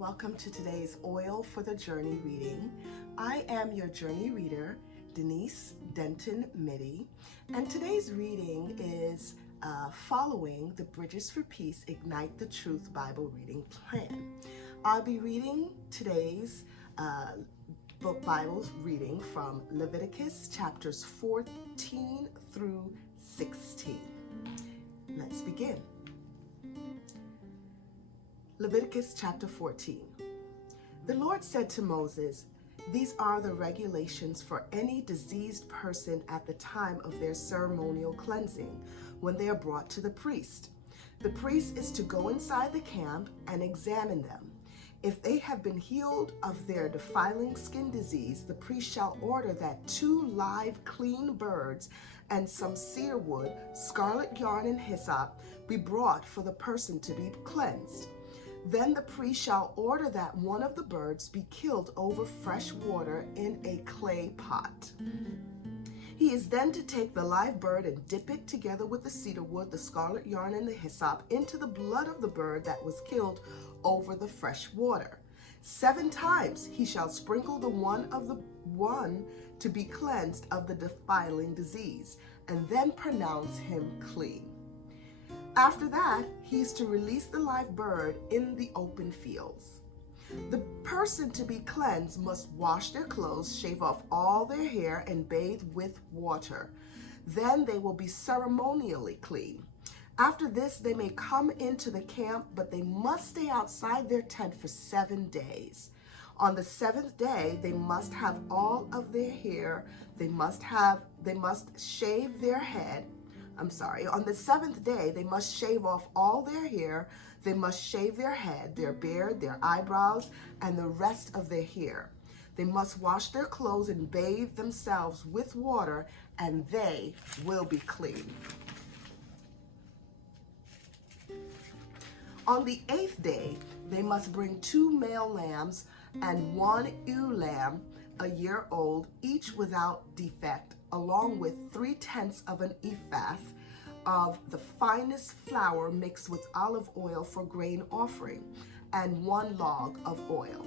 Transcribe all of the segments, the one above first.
welcome to today's Oil for the Journey reading. I am your journey reader, Denise Denton Mitty, and today's reading is following the Bridges for Peace Ignite the Truth Bible reading plan. I'll be reading today's Bible reading from Leviticus chapters 14 through 16. Let's begin. Leviticus chapter 14. The Lord said to Moses, "These are the regulations for any diseased person at the time of their ceremonial cleansing when they are brought to the priest. The priest is to go inside the camp and examine them. If they have been healed of their defiling skin disease, the priest shall order that 2 live clean birds and some cedar wood, scarlet yarn, and hyssop be brought for the person to be cleansed. Then the priest shall order that one of the birds be killed over fresh water in a clay pot. He is then to take the live bird and dip it together with the cedar wood, the scarlet yarn, and the hyssop into the blood of the bird that was killed over the fresh water. 7 times he shall sprinkle the one to be cleansed of the defiling disease, and then pronounce him clean. After that, he is to release the live bird in the open fields. The person to be cleansed must wash their clothes, shave off all their hair, and bathe with water. Then they will be ceremonially clean. After this, they may come into the camp, but they must stay outside their tent for 7 days. On the 7th day, they must have all of their hair. They must shave their head. On the 7th day, they must shave off all their hair. They must shave their head, their beard, their eyebrows, and the rest of their hair. They must wash their clothes and bathe themselves with water, and they will be clean. On the 8th day, they must bring 2 male lambs and 1 ewe lamb, a year old, each without defect, along with 3/10 of an ephah of the finest flour mixed with olive oil for grain offering, and 1 log of oil.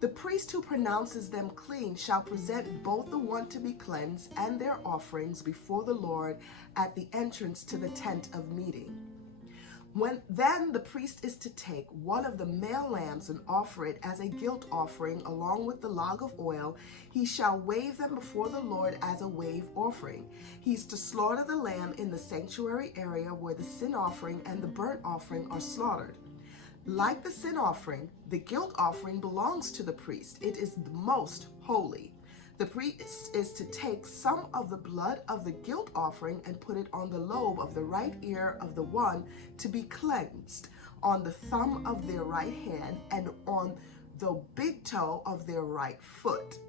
The priest who pronounces them clean shall present both the one to be cleansed and their offerings before the Lord at the entrance to the tent of meeting. Then the priest is to take one of the male lambs and offer it as a guilt offering along with the log of oil. He shall wave them before the Lord as a wave offering. He is to slaughter the lamb in the sanctuary area where the sin offering and the burnt offering are slaughtered. Like the sin offering, the guilt offering belongs to the priest. It is the most holy. The priest is to take some of the blood of the guilt offering and put it on the lobe of the right ear of the one to be cleansed, on the thumb of their right hand, and on the big toe of their right foot.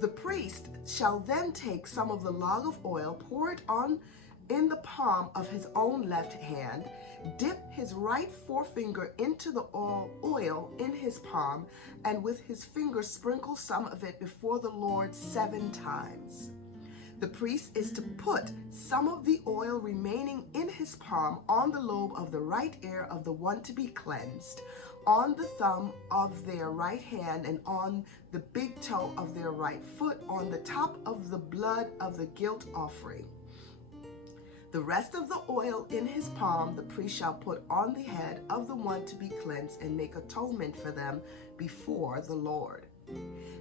The priest shall then take some of the log of oil, pour it on in the palm of his own left hand, dip his right forefinger into the oil in his palm, and with his finger sprinkle some of it before the Lord 7 times. The priest is to put some of the oil remaining in his palm on the lobe of the right ear of the one to be cleansed, on the thumb of their right hand, and on the big toe of their right foot, on the top of the blood of the guilt offering. The rest of the oil in his palm the priest shall put on the head of the one to be cleansed and make atonement for them before the Lord.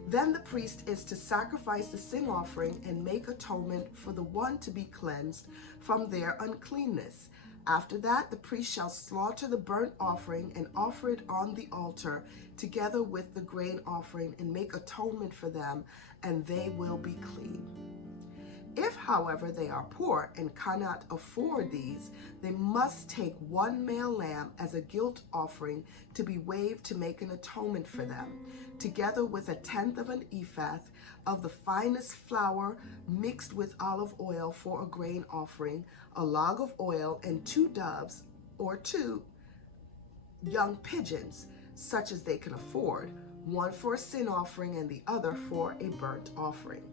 Then the priest is to sacrifice the sin offering and make atonement for the one to be cleansed from their uncleanness. After that, the priest shall slaughter the burnt offering and offer it on the altar together with the grain offering and make atonement for them, and they will be clean. If, however, they are poor and cannot afford these, they must take 1 male lamb as a guilt offering to be waved to make an atonement for them, together with 1/10 of an ephah of the finest flour mixed with olive oil for a grain offering, a log of oil, and 2 doves or 2 young pigeons, such as they can afford, one for a sin offering and the other for a burnt offering.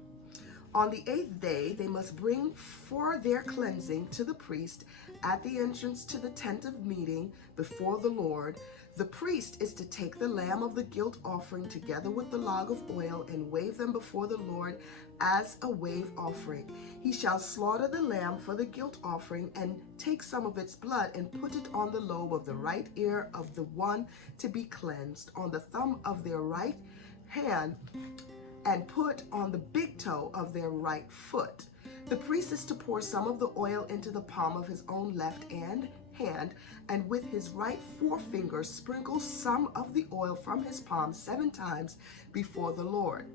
On the 8th day, they must bring for their cleansing to the priest at the entrance to the tent of meeting before the Lord. The priest is to take the lamb of the guilt offering together with the log of oil and wave them before the Lord as a wave offering. He shall slaughter the lamb for the guilt offering and take some of its blood and put it on the lobe of the right ear of the one to be cleansed, on the thumb of their right hand, and put on the big toe of their right foot. The priest is to pour some of the oil into the palm of his own left hand, and with his right forefinger sprinkle some of the oil from his palm 7 times before the Lord.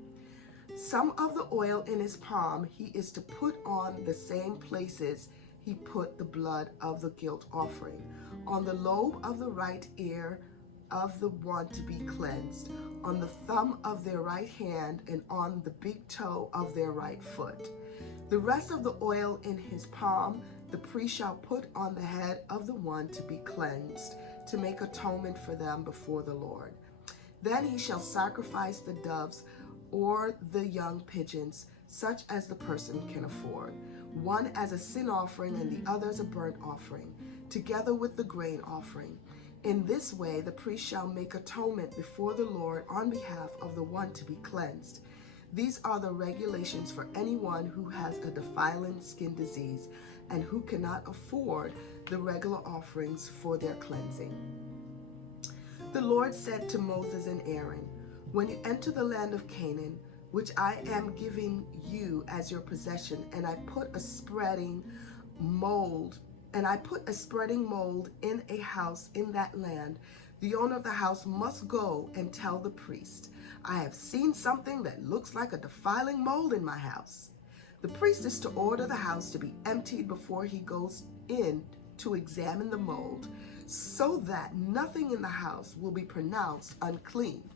Some of the oil in his palm he is to put on the same places he put the blood of the guilt offering, on the lobe of the right ear of the one to be cleansed, on the thumb of their right hand, and on the big toe of their right foot. The rest of the oil in his palm the priest shall put on the head of the one to be cleansed, to make atonement for them before the Lord. Then he shall sacrifice the doves or the young pigeons, such as the person can afford, one as a sin offering and the other as a burnt offering, together with the grain offering. In this way the priest shall make atonement before the Lord on behalf of the one to be cleansed. These are the regulations for anyone who has a defiling skin disease and who cannot afford the regular offerings for their cleansing. The Lord said to Moses and Aaron, "When you enter the land of Canaan, which I am giving you as your possession, and I put a spreading mold in a house in that land, the owner of the house must go and tell the priest, 'I have seen something that looks like a defiling mold in my house.' The priest is to order the house to be emptied before he goes in to examine the mold, so that nothing in the house will be pronounced unclean.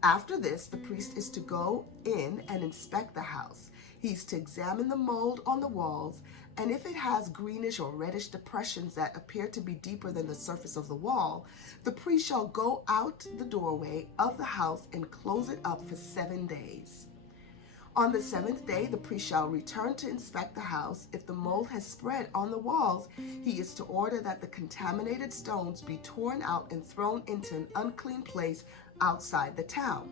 After this, the priest is to go in and inspect the house. He is to examine the mold on the walls, and if it has greenish or reddish depressions that appear to be deeper than the surface of the wall, the priest shall go out the doorway of the house and close it up for 7 days. On the 7th day, the priest shall return to inspect the house. If the mold has spread on the walls, he is to order that the contaminated stones be torn out and thrown into an unclean place outside the town.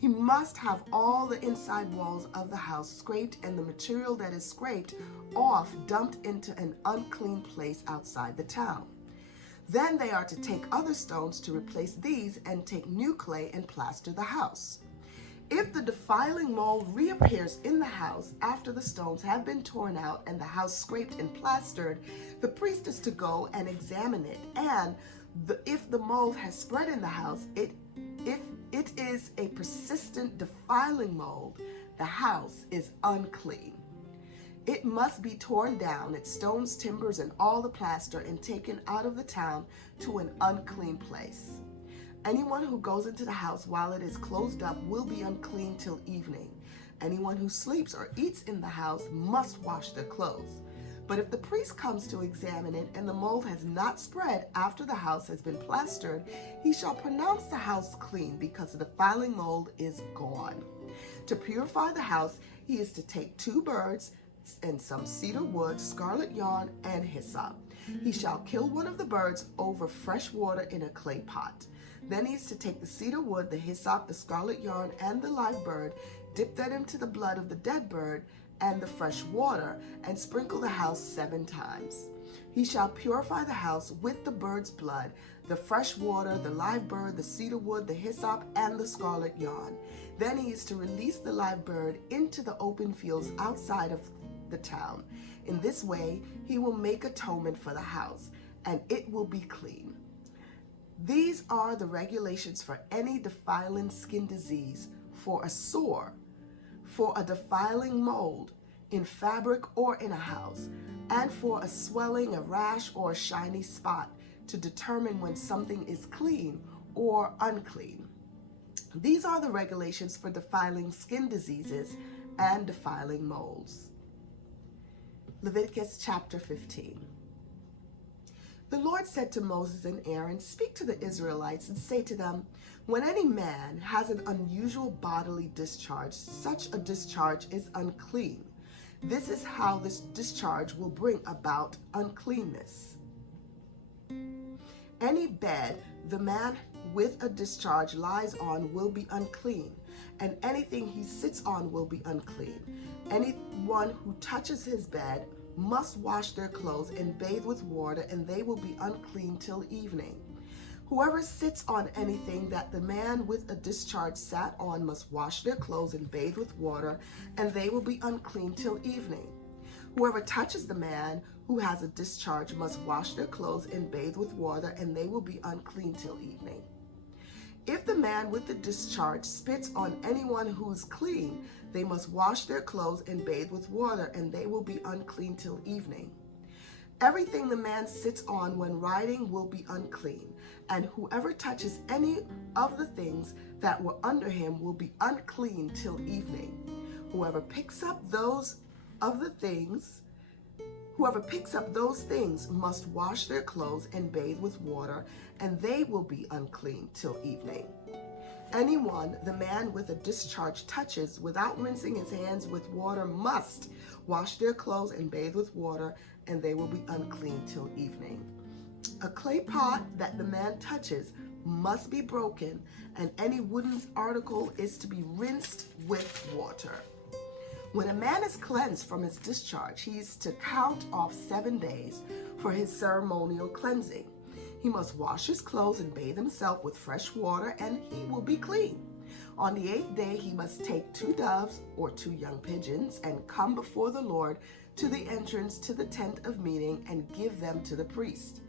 He must have all the inside walls of the house scraped and the material that is scraped off dumped into an unclean place outside the town. Then they are to take other stones to replace these and take new clay and plaster the house. If the defiling mold reappears in the house after the stones have been torn out and the house scraped and plastered, the priest is to go and examine it. And if the mold has spread in the house, if it is a persistent defiling mold, the house is unclean. It must be torn down, its stones, timbers, and all the plaster, and taken out of the town to an unclean place. Anyone who goes into the house while it is closed up will be unclean till evening. Anyone who sleeps or eats in the house must wash their clothes. But if the priest comes to examine it and the mold has not spread after the house has been plastered, he shall pronounce the house clean because the defiling mold is gone. To purify the house, he is to take 2 birds and some cedar wood, scarlet yarn, and hyssop. He shall kill one of the birds over fresh water in a clay pot. Then he is to take the cedar wood, the hyssop, the scarlet yarn, and the live bird, dip that into the blood of the dead bird and the fresh water, and sprinkle the house 7 times. He shall purify the house with the bird's blood, the fresh water, the live bird, the cedar wood, the hyssop, and the scarlet yarn. Then he is to release the live bird into the open fields outside of the town. In this way, he will make atonement for the house, and it will be clean. These are the regulations for any defiling skin disease, for a sore, for a defiling mold in fabric or in a house, and for a swelling, a rash, or a shiny spot, to determine when something is clean or unclean. These are the regulations for defiling skin diseases and defiling molds. Leviticus chapter 15. The Lord said to Moses and Aaron, "Speak to the Israelites and say to them, when any man has an unusual bodily discharge, such a discharge is unclean. This is how this discharge will bring about uncleanness. Any bed the man with a discharge lies on will be unclean, and anything he sits on will be unclean. Anyone who touches his bed must wash their clothes and bathe with water, and they will be unclean till evening. Whoever sits on anything that the man with a discharge sat on must wash their clothes and bathe with water, and they will be unclean till evening. Whoever touches the man who has a discharge must wash their clothes and bathe with water, and they will be unclean till evening. If the man with the discharge spits on anyone who is clean, they must wash their clothes and bathe with water, and they will be unclean till evening. Everything the man sits on when riding will be unclean, and whoever touches any of the things that were under him will be unclean till evening. Whoever picks up those things must wash their clothes and bathe with water, and they will be unclean till evening. Anyone the man with a discharge touches without rinsing his hands with water must wash their clothes and bathe with water, and they will be unclean till evening. A clay pot that the man touches must be broken, and any wooden article is to be rinsed with water. When a man is cleansed from his discharge, he is to count off 7 days for his ceremonial cleansing. He must wash his clothes and bathe himself with fresh water, and he will be clean. On the 8th day, he must take 2 doves or 2 young pigeons and come before the Lord to the entrance to the tent of meeting and give them to the priest.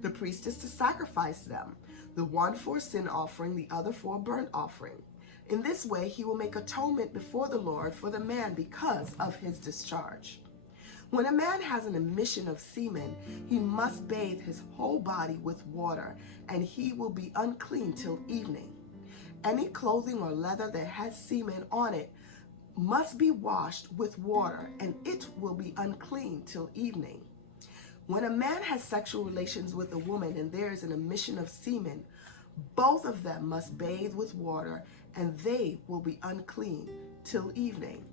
The priest is to sacrifice them, the one for sin offering, the other for a burnt offering. In this way, he will make atonement before the Lord for the man because of his discharge. When a man has an emission of semen, he must bathe his whole body with water, and he will be unclean till evening. Any clothing or leather that has semen on it must be washed with water, and it will be unclean till evening. When a man has sexual relations with a woman and there is an emission of semen, both of them must bathe with water, and they will be unclean till evening.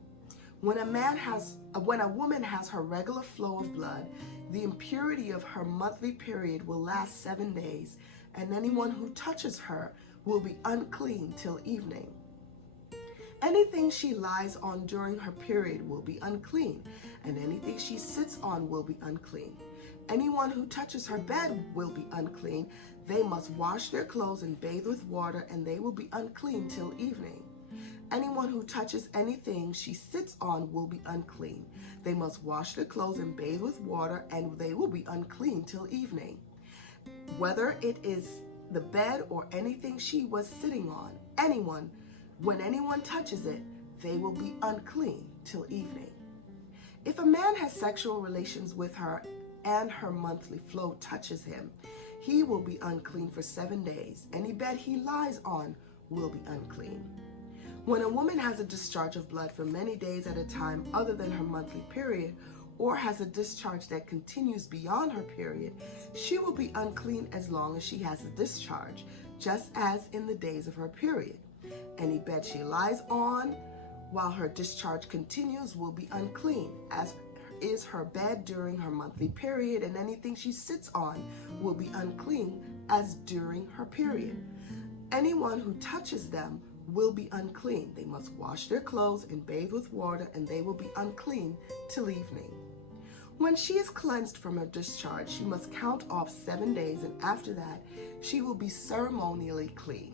When a woman has her regular flow of blood, the impurity of her monthly period will last 7 days, and anyone who touches her will be unclean till evening. Anything she lies on during her period will be unclean, and anything she sits on will be unclean. Anyone who touches her bed will be unclean. They must wash their clothes and bathe with water, and they will be unclean till evening. Anyone who touches anything she sits on will be unclean. They must wash their clothes and bathe with water, and they will be unclean till evening. Whether it is the bed or anything she was sitting on, when anyone touches it, they will be unclean till evening. If a man has sexual relations with her and her monthly flow touches him, he will be unclean for 7 days. Any bed he lies on will be unclean. When a woman has a discharge of blood for many days at a time other than her monthly period, or has a discharge that continues beyond her period, she will be unclean as long as she has a discharge, just as in the days of her period. Any bed she lies on while her discharge continues will be unclean, as is her bed during her monthly period, and anything she sits on will be unclean as during her period. Anyone who touches them will be unclean. They must wash their clothes and bathe with water, and they will be unclean till evening. When she is cleansed from her discharge, she must count off 7 days, and after that she will be ceremonially clean.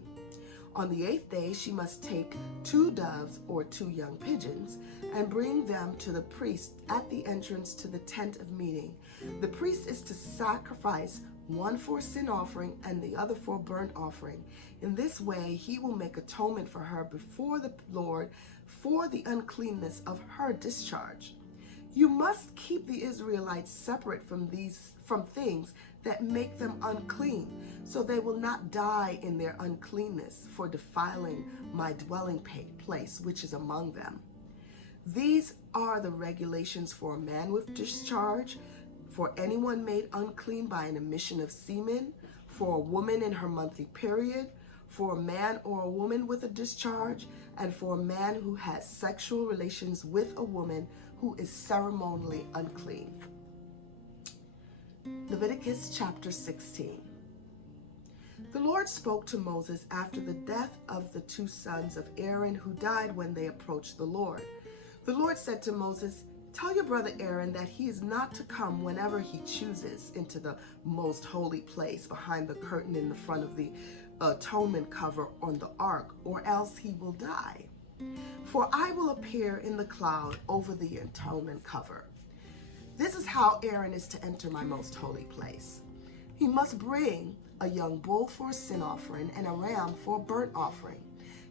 On the 8th day, she must take 2 doves or 2 young pigeons and bring them to the priest at the entrance to the tent of meeting. The priest is to sacrifice one for sin offering and the other for burnt offering. In this way, he will make atonement for her before the Lord for the uncleanness of her discharge. You must keep the Israelites separate from things that make them unclean, so they will not die in their uncleanness for defiling my dwelling place, which is among them. These are the regulations for a man with discharge, for anyone made unclean by an emission of semen, for a woman in her monthly period, for a man or a woman with a discharge, and for a man who has sexual relations with a woman who is ceremonially unclean. Leviticus chapter 16. The Lord spoke to Moses after the death of the 2 sons of Aaron who died when they approached the Lord. The Lord said to Moses, "Tell your brother Aaron that he is not to come whenever he chooses into the most holy place behind the curtain in the front of the atonement cover on the ark, or else he will die. For I will appear in the cloud over the atonement cover. This is how Aaron is to enter my most holy place. He must bring a young bull for a sin offering and a ram for a burnt offering.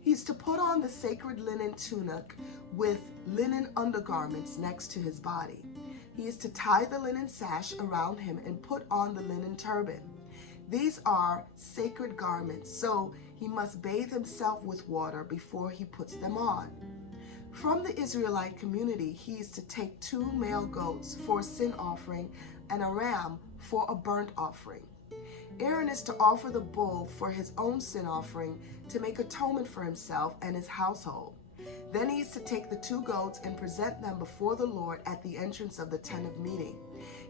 He's to put on the sacred linen tunic with linen undergarments next to his body. He is to tie the linen sash around him and put on the linen turban. These are sacred garments, so he must bathe himself with water before he puts them on. From the Israelite community, he is to take 2 male goats for a sin offering and a ram for a burnt offering. Aaron is to offer the bull for his own sin offering to make atonement for himself and his household. Then he is to take the 2 goats and present them before the Lord at the entrance of the tent of meeting.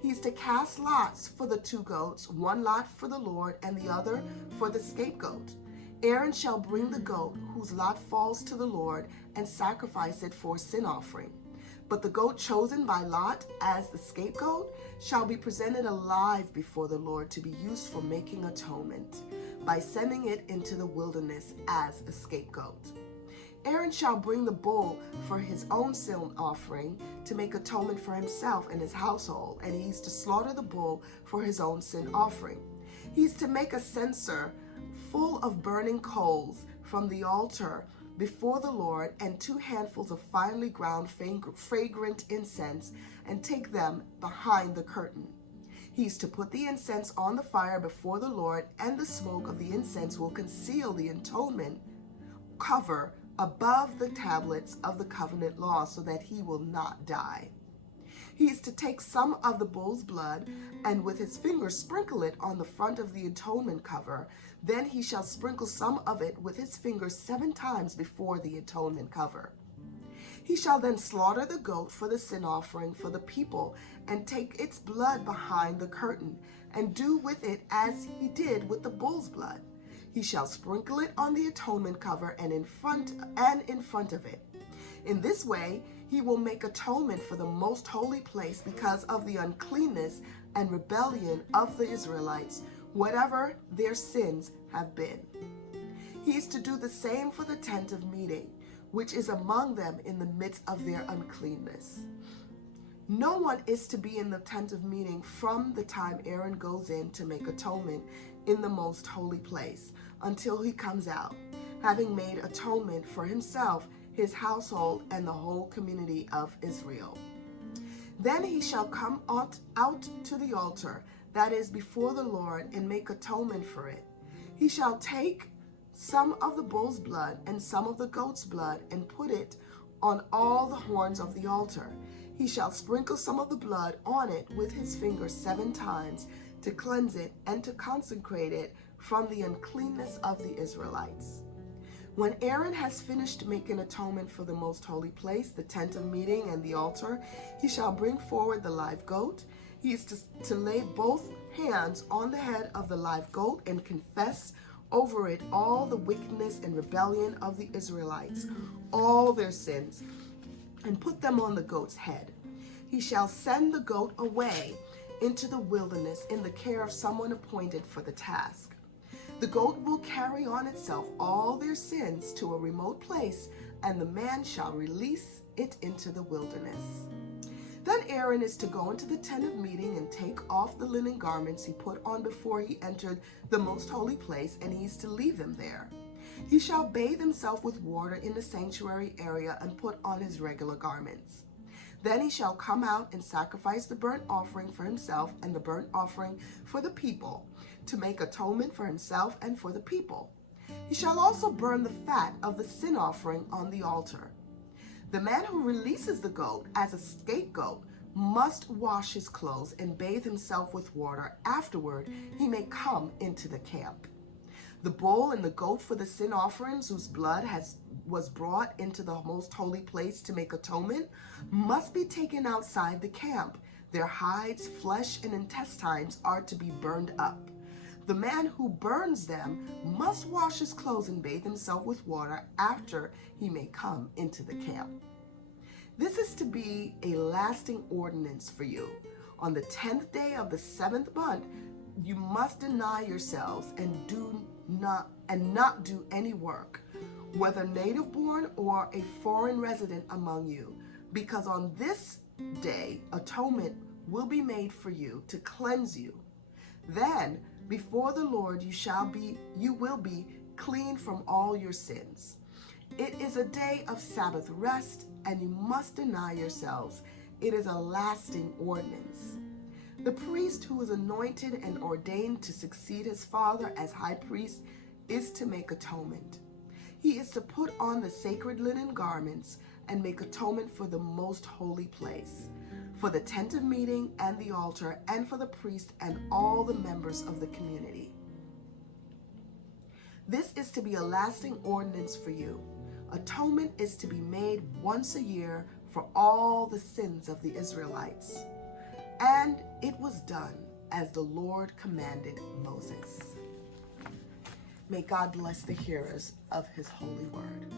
He is to cast lots for the 2 goats, 1 lot for the Lord and the other for the scapegoat. Aaron shall bring the goat whose lot falls to the Lord and sacrifice it for a sin offering. But the goat chosen by lot as the scapegoat shall be presented alive before the Lord to be used for making atonement, by sending it into the wilderness as a scapegoat. Aaron shall bring the bull for his own sin offering to make atonement for himself and his household, and he is to slaughter the bull for his own sin offering. He is to make a censer full of burning coals from the altar before the Lord, and 2 handfuls of finely ground fragrant incense, and take them behind the curtain. He is to put the incense on the fire before the Lord, and the smoke of the incense will conceal the atonement cover above the tablets of the covenant law, so that he will not die. He is to take some of the bull's blood and with his fingers sprinkle it on the front of the atonement cover. Then he shall sprinkle some of it with his fingers 7 times before the atonement cover. He shall then slaughter the goat for the sin offering for the people and take its blood behind the curtain and do with it as he did with the bull's blood. He shall sprinkle it on the atonement cover and in front of it. In this way, he will make atonement for the most holy place because of the uncleanness and rebellion of the Israelites, whatever their sins have been. He is to do the same for the tent of meeting, which is among them in the midst of their uncleanness. No one is to be in the tent of meeting from the time Aaron goes in to make atonement in the most holy place until he comes out, having made atonement for himself, his household, and the whole community of Israel. Then he shall come out to the altar that is before the Lord and make atonement for it. He shall take some of the bull's blood and some of the goat's blood and put it on all the horns of the altar. He shall sprinkle some of the blood on it with his fingers 7 times to cleanse it and to consecrate it from the uncleanness of the Israelites. When Aaron has finished making atonement for the most holy place, the tent of meeting, and the altar, he shall bring forward the live goat. He is to lay both hands on the head of the live goat and confess over it all the wickedness and rebellion of the Israelites, all their sins, and put them on the goat's head. He shall send the goat away into the wilderness in the care of someone appointed for the task. The goat will carry on itself all their sins to a remote place, and the man shall release it into the wilderness. Then Aaron is to go into the tent of meeting and take off the linen garments he put on before he entered the most holy place, and he is to leave them there. He shall bathe himself with water in the sanctuary area and put on his regular garments. Then he shall come out and sacrifice the burnt offering for himself and the burnt offering for the people, to make atonement for himself and for the people. He shall also burn the fat of the sin offering on the altar. The man who releases the goat as a scapegoat must wash his clothes and bathe himself with water. Afterward, he may come into the camp. The bull and the goat for the sin offerings, whose blood was brought into the most holy place to make atonement, must be taken outside the camp. Their hides, flesh, and intestines are to be burned up. The man who burns them must wash his clothes and bathe himself with water. After he may come into the camp. This is to be a lasting ordinance for you. On the 10th day of the 7th month, you must deny yourselves and not do any work, whether native born or a foreign resident among you, because on this day atonement will be made for you to cleanse you. Then before the Lord you will be clean from all your sins. It is a day of Sabbath rest, and you must deny yourselves. It is a lasting ordinance. The priest who is anointed and ordained to succeed his father as high priest is to make atonement. He is to put on the sacred linen garments and make atonement for the most holy place, for the tent of meeting and the altar, and for the priest and all the members of the community. This is to be a lasting ordinance for you. Atonement is to be made once a year for all the sins of the Israelites. And it was done as the Lord commanded Moses. May God bless the hearers of his holy word.